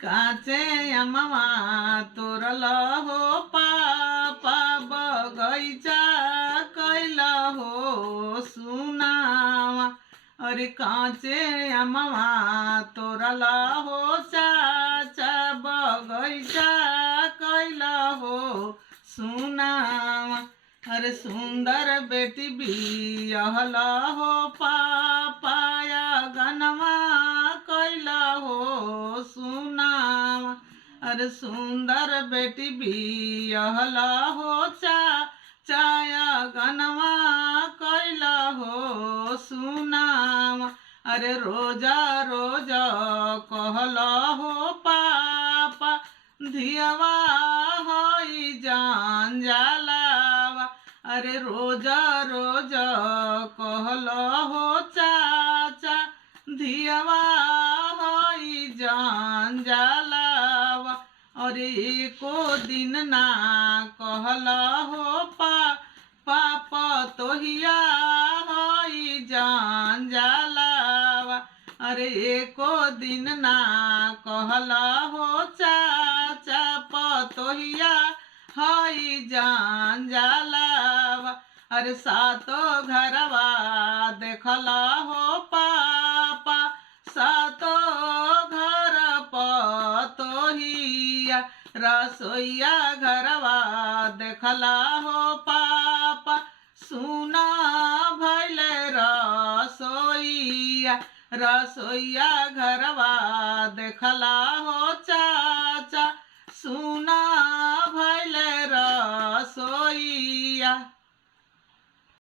काचे अमवा तोरल हो पापा बगैचा कैल हो सुनावा। अरे काचे अमवा तोरल हो चाचा बगैचा कैल हो सुनावा। अरे सुंदर बेटी बियहल हो पापाया गनमा कैल हो सुनावा। अरे सुंदर बेटी बियहल हो चाया गनमा कैल हो सुनावा। अरे रोजा रोजा कहल हो पापा धियवा होई जान जलावा। अरे रोजा रोजा कहल हो चाचा धियवा होई जान जलावा। अरे एको दिन ना कहल हो पापा तोहिया होई जान जलावा। अरे एको दिन ना कहल हो चाचा पतोहिया होई जान जलावा। अरे सातो घरवा देखल हो पापा सातो घर पतोहिया। रसोईया घरवा देखल हो पापा सुना भैले रसोईया। रसोईया घरवा देखल हो चाचा सुना भैले रसोईया।